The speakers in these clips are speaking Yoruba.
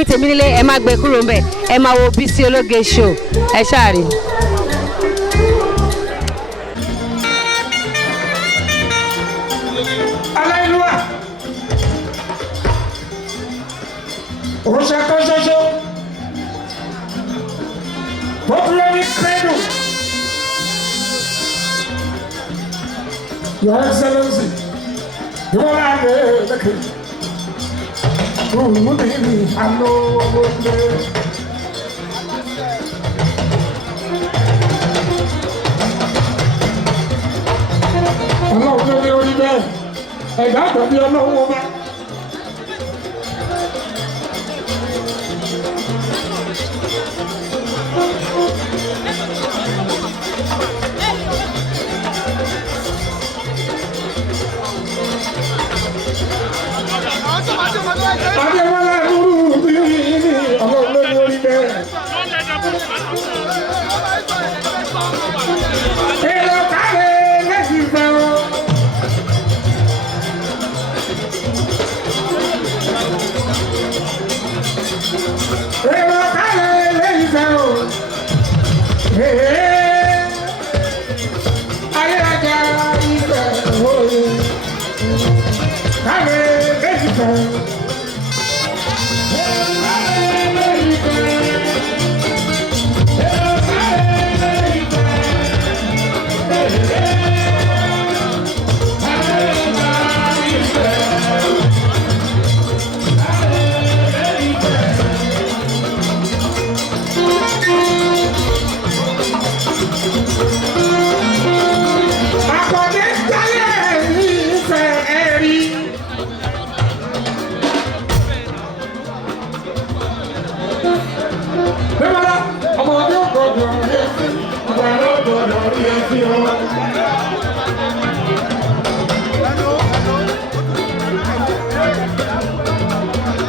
ẹ̀yin tèmi nílé ẹ má gbé kúrò ńbẹ̀ ẹ má wo Bisi Ologe Show ẹ ṣáà rí. Your Excellency, Ademola Adeleke, baby, I know. Ọlọ́run tó ní orí bẹ́ẹ̀, ẹ̀dá àgbàbí ọlọ́run ọba. Ademola Adeleke, ọlọ́run tó ní orí bẹ́ẹ̀.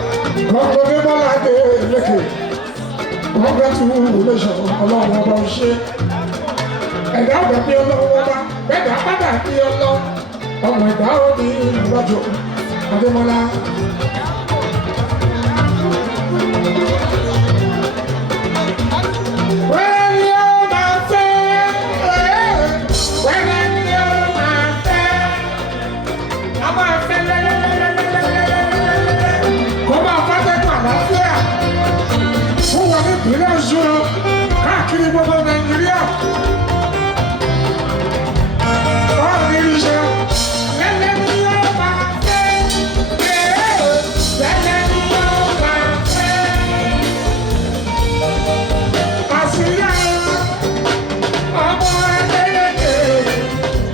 Ademola Adeleke, congratulations, ọlọ́run ọba ṣe. Ẹ̀dá ọ̀dà bí ọlọ́run ọba, bẹ́ẹ̀dá padà bí ọlọ́, ọmọ ẹ̀dá ó ní ìwájú Ademola. Ilé ìṣúná káàkiri gbogbo Nàìjíríà. Ọ̀rọ̀ ní iṣẹ́ lẹ́lẹ́ ní yóò máa fẹ́. Lẹ́lẹ́ ní yóò máa fẹ́. Àṣìyá ọmọ Adeleke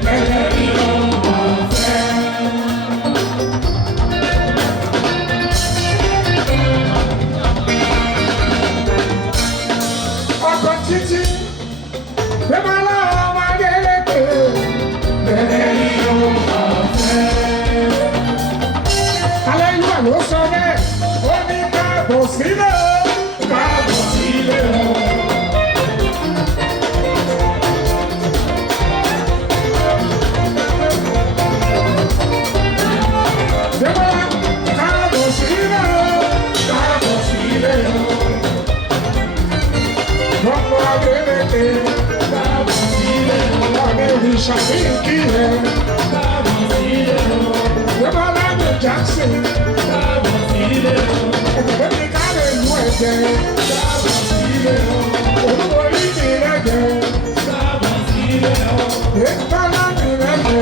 lẹ́lẹ́ ní yóò máa fẹ́. Títí Ademola Adeleke bẹ̀rẹ̀ ni ó máa fẹ́. Alẹ́ ìlú ẹ̀ ló sọ bẹ́ẹ̀, ó ní káàbọ̀ sílẹ̀ o, káàbọ̀ sílẹ̀ o. Ademola káàbọ̀ sílẹ̀ o, káàbọ̀ sílẹ̀ o. Ọmọ Adeleke, káàbọ̀ sílẹ̀ o. Ọmọ ìṣàkíyèsí rẹ̀, káàbọ̀ sílẹ̀ o. Ademola Jackson, káàbọ̀ sílẹ̀ o. Ẹ̀jẹ̀ mi ká lè lu ẹ̀jẹ̀, káàbọ̀ sílẹ̀ o. Olúborí mi lẹ́jẹ̀, káàbọ̀ sílẹ̀ o. Èkánná mi lẹ́jẹ̀,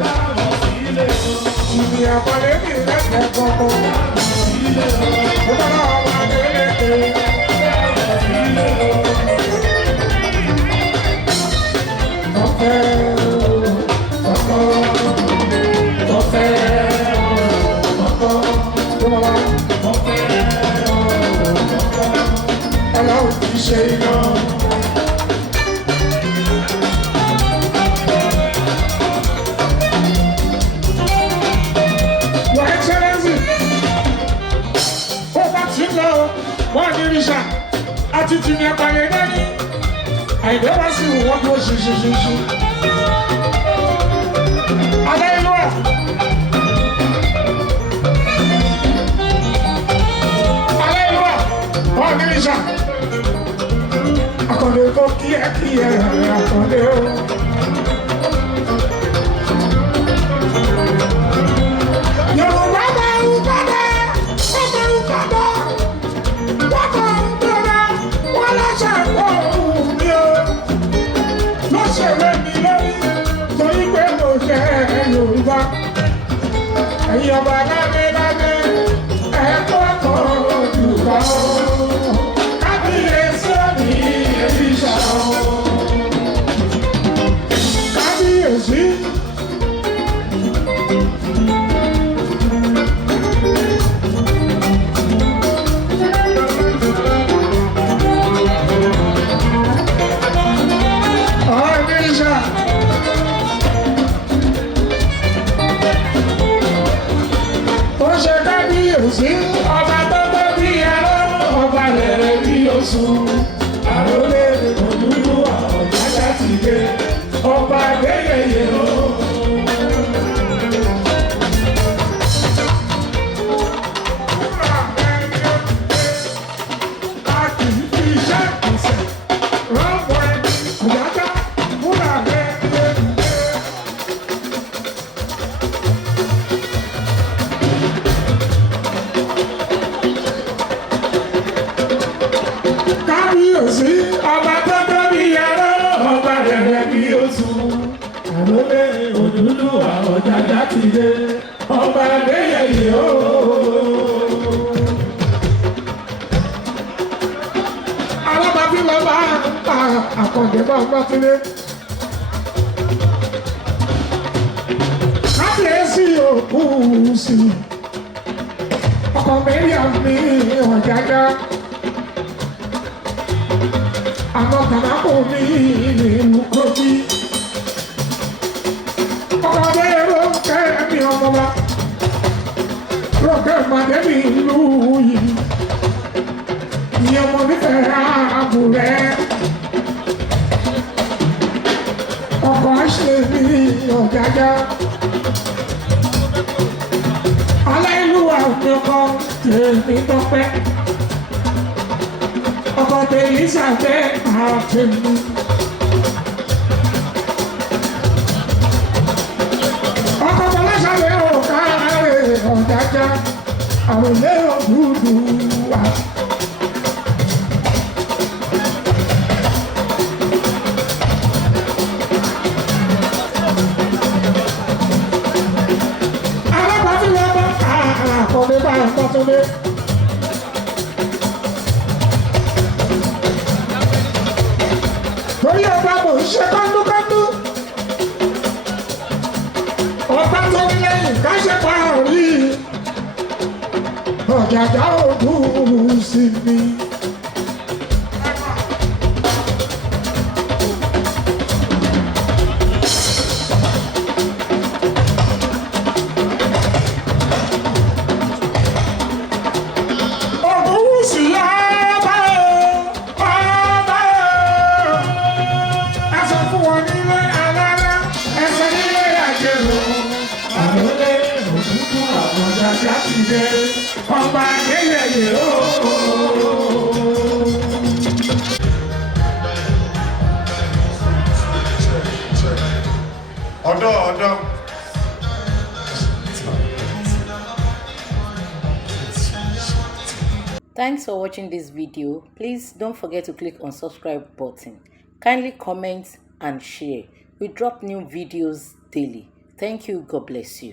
káàbọ̀ sílẹ̀ o. Ìdí àpọ̀lẹ́ mi lẹ́jẹ̀ gbogbo, káàbọ̀ sílẹ̀ o. Ademola Adeleke, káàbọ̀ sílẹ̀ o. Your Excellency, wọ́n ní ríṣà àti tìmí àpàlẹ̀ dání àìdẹ́wà sí wọ́n tó ṣiṣiṣiṣi. Aláìlúwà Aláìlúwà Ọ̀nìṣà Àkàndé kó kíákíá Àkàndé o. Yorùbá máa ń kọ́dá wọ́n máa ń kọ́dá wọ́n máa ń gbọ́dá wọ́n lọ́sẹ̀ kó òun mi o. Lọ́sẹ̀ rẹ̀ mi lórí torí pé mo jẹ́ Yorùbá. Ẹ̀yin ọba lábẹ́ lábẹ́ ẹ̀kọ́ kọ́ Yorùbá o. Kábíyèsí òní èyí ṣá o. Kábíyèsí. Ọ̀nìṣà. Ó ṣe kábíyèsí ọba tó tó bí ẹrọ ọba rẹ̀ bí oṣù àrólé Odùduwà Ọ̀jájá ti dé ọba Adéyẹyè o. A kì í fi iṣẹ́ ìpèsè rọ́pò ẹni Ọ̀jájá múra rẹ̀ yé. Kábíyèsí ọba tó tóbi ẹrọ ọba rẹ̀ bí oṣù àrólé Odùduwà Ọ̀jájá ti dé ọba Adéyẹyè o. Alábàbí lọ bá pa Àkàndé bá ń gbátúlé. Kábíyèsí òkú sí ọkọ̀ mẹ́rin àmì Ọ̀jájá. Àwọn kàmákò mi ìlú Kogi. Ọkọ̀ bẹ́ẹ̀ ló ń kẹ́ mi ọmọ wa. Lọ́kẹ́ Màdébí ìlú yìí. Ìyẹn mo nífẹ̀ẹ́ ààbò rẹ̀. Ọkọ̀ ṣe mi Ọ̀jájá. Aláìlúwà mi ọkọ̀ tèmi tọ́pẹ́. Ọkọ̀ tèmi ṣàfẹ́ àtẹ̀mí. Ọkọ̀ Bọ́láṣàlẹ̀ Ọ̀kàrẹ̀ Ọ̀jájá àròlé Odùduwà. Alábàáfí lọ bá Àkàndé bá Àkàndé. Torí ọba kò ń ṣe kọ́ńdúkọ́ńdú. Ọba tó ní lẹ́yìn ká ṣe pa orí. Ọ̀jájá ògùn sí mi. Ògúnwùsì ọba o, ọba o. Ẹ sọ fún wọn nílé alára, ẹ sọ nílé àjẹrò. Àrólé Odùduwà Ọ̀jájá ti dé ọba Adéyẹyè o. Ọ̀dọ́. Thanks for watching this video. Please don't forget to click on subscribe button. Kindly comment and share. We drop new videos daily. Thank you. God bless you.